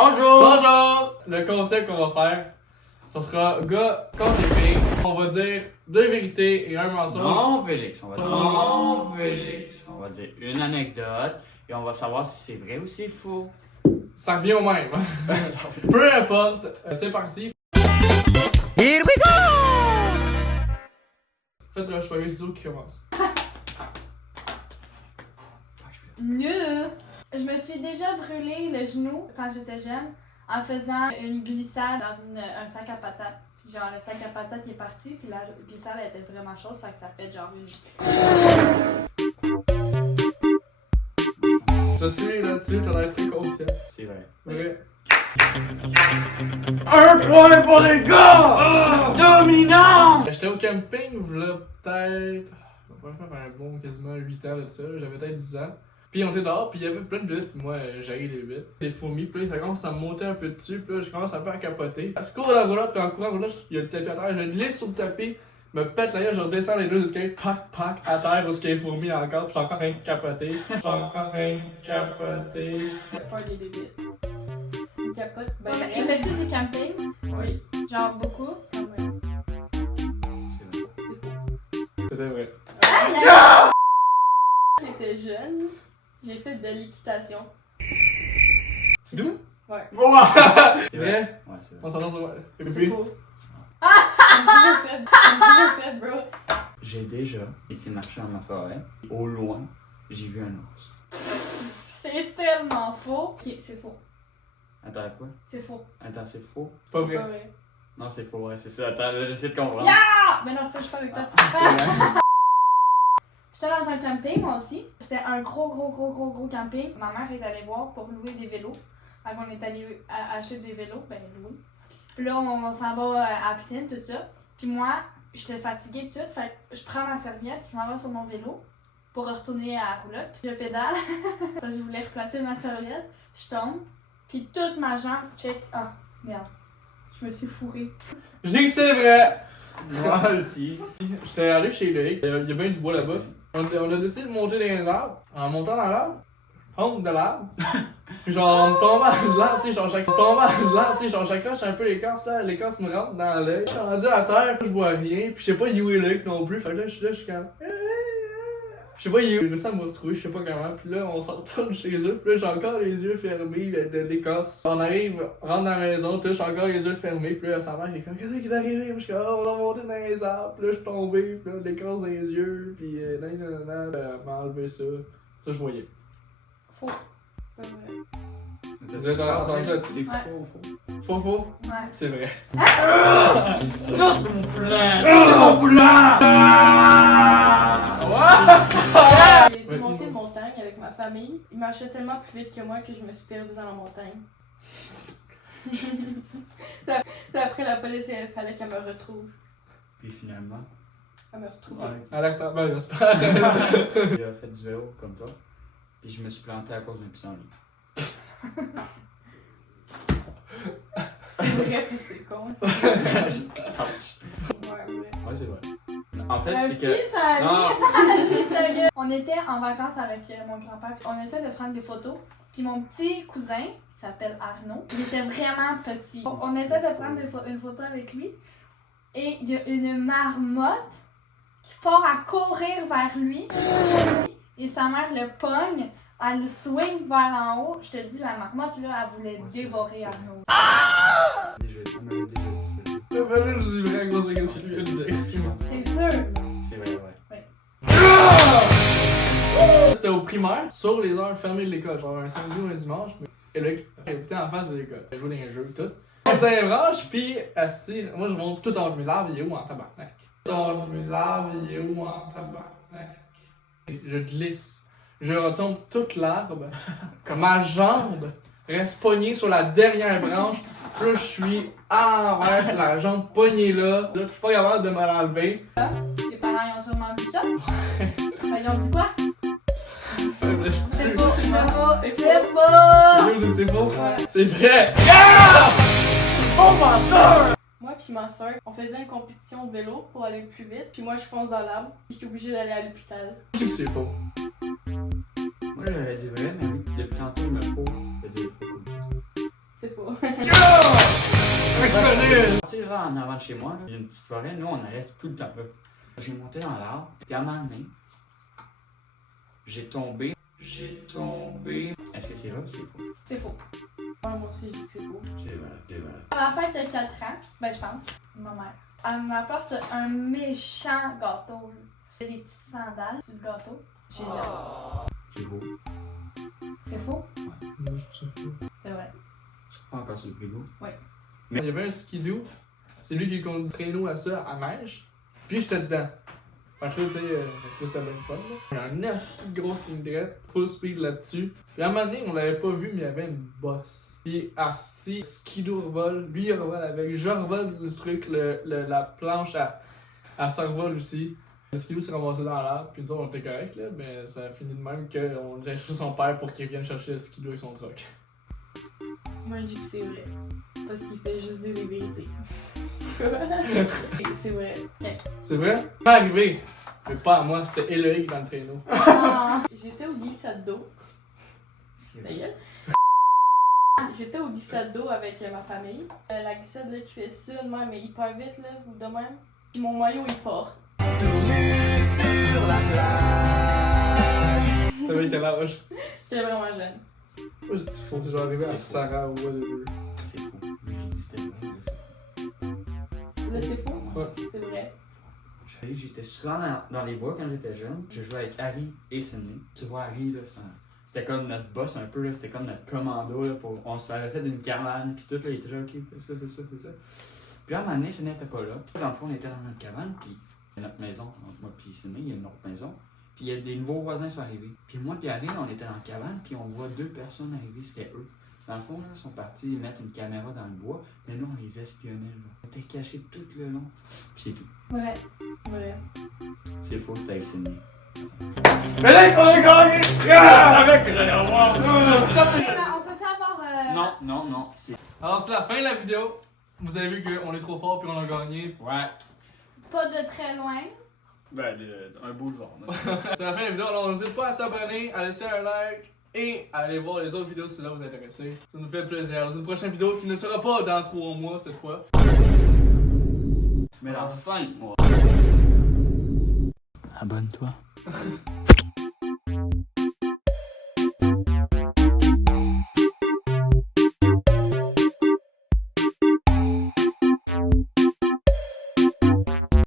Bonjour! Bonjour! Le concept qu'on va faire, ce sera gars contre les filles. On va dire 2 vérités et un mensonge. Non, Félix, on va dire. Non, Félix. On va dire une anecdote et on va savoir si c'est vrai ou c'est faux. Ça revient au même. Peu importe, c'est parti. Here we go! Faites le choix, les ciseaux qui commence. Je me suis déjà brûlé le genou quand j'étais jeune en faisant une glissade dans un sac à patates. Puis genre le sac à patates est parti, puis la glissade elle était vraiment chaude, fait que ça fait genre une... Je suis là-dessus, t'as l'air très confiant. C'est vrai. Vrai. Un point pour les gars! Dominant! J'étais au camping, v'là peut-être. On va faire un bon quasiment 8 ans de ça. J'avais peut-être 10 ans. Puis on était dehors, puis il y avait plein de huîtres. Moi, j'haïs les huîtres. Les fourmis, puis là, ça commence à me monter un peu dessus. Puis là, je commence un peu à capoter. Je cours à la roulotte, puis en courant à la roulotte, il y a le tapis à terre. Je glisse sur le tapis, me pète la gueule, je redescends les 2 escaliers, pac, à terre, où il y a les fourmis encore. Puis je suis encore rien capoté. Je suis encore rien capoté. Faire des bébés. Une capote. Ben, Et fais-tu du camping? Oui. Genre beaucoup? C'était vrai. J'étais jeune, j'ai fait de l'équitation. C'est tout? Ouais. C'est C'est vrai? Ouais, c'est vrai. On s'entend sur. Et C'est puis. faux. Je l'ai fait, bro. J'ai déjà été marcher dans ma forêt. Au loin, j'ai vu un ours. C'est tellement faux! Ok, c'est faux. Attends, quoi? C'est faux. Attends, c'est faux? C'est pas C'est pas vrai. vrai. Non, c'est faux, ouais, c'est ça. Attends, là, j'essaie de comprendre. Ah! Mais non, c'est pas, je suis pas avec toi. C'est vrai? J'étais dans un camping, moi aussi. C'était un gros camping. Ma mère est allée voir pour louer des vélos. Fait qu'on est allé acheter des vélos, ben louer. Puis là, on s'en va à la piscine, tout ça. Puis moi, j'étais fatiguée tout. Fait que je prends ma serviette, je m'en vais sur mon vélo pour retourner à la roulotte. Puis je pédale. Parce que je voulais replacer ma serviette. Je tombe. Puis toute ma jambe, check. Ah, merde. Je me suis fourrée. Je dis que c'est vrai! Moi aussi. J'étais allé chez Loïc, il y a bien du bois là-bas. On a décidé de monter dans les arbres. En montant dans l'arbre, je tombe de l'arbre. Puis genre, en tombant de l'arbre, tu sais, genre, j'accroche un peu l'écorce, là, l'écorce me rentre dans l'œil. Je suis rendu à terre, je vois rien, puis je sais pas où est Loïc non plus. Fait que là, je suis comme. Je sais pas, il est réussi à me retrouver, je sais pas comment. Puis là, on s'en retourne chez eux. Puis là, j'ai encore les yeux fermés de l'écorce. On arrive, rentre dans la maison, touche encore les yeux fermés. Puis là, sa mère est comme, qu'est-ce qui est arrivé? Puis je suis comme, oh, on a monté dans les arbres. Puis là, je suis tombé. Puis là, l'écorce dans les yeux. Puis m'a enlevé ça. Ça, je voyais. Faux. Pas vrai. Vous avez entendu ça? C'est faux, faux. Faux? Ouais. C'est vrai. Ça, c'est mon plan! Ça, c'est mon plan! J'ai été monter une montagne avec ma famille. Ils marchaient tellement plus vite que moi que je me suis perdue dans la montagne. Puis après, la police, il fallait qu'elle me retrouve. Puis finalement, Elle me retrouvait. ouais, À l'acteur, ben, j'espère. j'ai fait du vélo comme toi. Puis je me suis planté à cause d'un pissenlit. C'est vrai, puis c'est con. Ouch. Ouais, ouais. Ouais, c'est vrai. En fait, Un c'est que. pissenlit! Non, On était en vacances avec mon grand-père. On essaie de prendre des photos. Puis mon petit cousin, qui s'appelle Arnaud, il était vraiment petit. On essaie de prendre une photo avec lui. Et il y a une marmotte qui part à courir vers lui. Et sa mère le pogne. Elle le swing vers en haut. Je te le dis, la marmotte, là, elle voulait Ouais, c'est dévorer vrai. Arnaud. on avait déjà dit ça. Je vous dis vrai à cause de ce que je viens de dire. C'est sûr. C'est vrai, ouais. C'était au primaire, sur les heures fermées de l'école, genre un samedi ou un dimanche. Et là, j'habitais en face de l'école. J'ai joué dans un jeu, tout. On monte dans les branches, puis Asti, moi je monte tout en l'arbre, il est où en tabarnak? Tout en l'arbre, il est où en tabarnak? Je glisse. Je retombe toute l'arbre. Ma jambe reste pognée sur la dernière branche. Puis là, je suis à l'envers, la jambe pognée là. Là, je suis pas capable de me l'enlever. Les parents, ils ont sûrement vu ça. Ils ont dit quoi? C'est faux, c'est faux, c'est faux! C'est faux? Ouais. C'est vrai! Moi puis ma soeur, on faisait une compétition de vélo pour aller plus vite. Puis moi, je fonce dans l'arbre. Puis j'étais obligée d'aller à l'hôpital. Je sais que c'est faux. Moi, j'avais dit vrai, mais depuis tantôt, il me faut. Je vais dire faux comme ça. C'est solide! Tu sais, là, en avant de chez moi, il y a une petite forêt, nous, on allait tout le temps là. J'ai monté dans l'arbre, puis à un moment donné, j'ai tombé. Est-ce que c'est vrai ou c'est faux? C'est faux. Ah, moi aussi, je dis que c'est faux. C'est vrai, c'est vrai. À la fête de 4 ans, ben je pense, ma mère, elle m'apporte un méchant gâteau. Des petites sandales sur le gâteau. J'ai dit, C'est faux. c'est faux? Moi, je dis c'est faux. C'est vrai. C'est pas encore sur le frigo. Il y avait un skidoo, c'est lui qui conduit le traîneau à ça, à neige, puis j'étais dedans. Fait que là, tu sais, c'était bien fun, là. Il y a un asti de gros stingray, full speed là-dessus. Puis à un moment donné, on l'avait pas vu, mais il y avait une bosse. Puis asti, skidoo revole, lui il revole avec, je revole le truc, la planche, elle s'en revole aussi. Le skidoo s'est ramassé dans l'arbre, puis nous autres, on était corrects, là, mais ça a fini de même qu'on a cherché son père pour qu'il vienne chercher le skidoo avec son truck. Moi, je dis que c'est vrai. Parce qu'il fait juste dire les vérités. C'est vrai. C'est vrai? Pas arrivé! Mais pas à moi, c'était Éloïque dans le traîneau. Ah. J'étais au glissade d'eau. C'est Ta vrai. gueule. J'étais au glissade d'eau avec ma famille. La glissade là, qui fait ça de même, mais hyper vite, là, ou de même. Puis mon maillot, il part. T'avais quel âge? J'étais vraiment jeune. Moi, j'ai dit faux, c'est genre arrivé à C'est Sarah ou whatever. C'est faux. J'ai dit c'était vrai. Là, c'est faux? Ouais. C'est vrai. J'étais souvent dans les bois quand j'étais jeune. Je jouais avec Harry et Sydney. Tu vois, Harry, là, c'était comme notre boss un peu, là, c'était comme notre commando. Là, on s'avait fait d'une cabane, puis tout, là, il était genre, ok, fais ça. Puis à un moment donné, Sydney n'était pas là. Dans le fond, on était dans notre cabane, puis notre maison, entre moi et Sydney, il y a une autre maison. Puis il y a des nouveaux voisins qui sont arrivés. Puis moi et Harry, on était dans la cabane, puis on voit 2 personnes arriver, c'était eux. Dans le fond, là, ils sont partis mettre une caméra dans le bois, mais nous, on les espionnait. Là. On était cachés tout le long. Puis c'est tout. Vrai. Vrai. C'est faux, c'était avec Sydney. Mais là, ils sont là gagné! Ah! Avec le Ok, mais on peut-tu avoir. Non, c'est... Alors, c'est la fin de la vidéo. Vous avez vu qu'on est trop fort puis on a gagné. Ouais. Pas de très loin. Ben, un boulevard. C'est la fin de la vidéo. Alors, n'hésitez pas à s'abonner, à laisser un like et à aller voir les autres vidéos si ça vous intéresse. Ça nous fait plaisir. Dans une prochaine vidéo qui ne sera pas dans 3 mois cette fois. Mais dans 5 mois. Abonne-toi.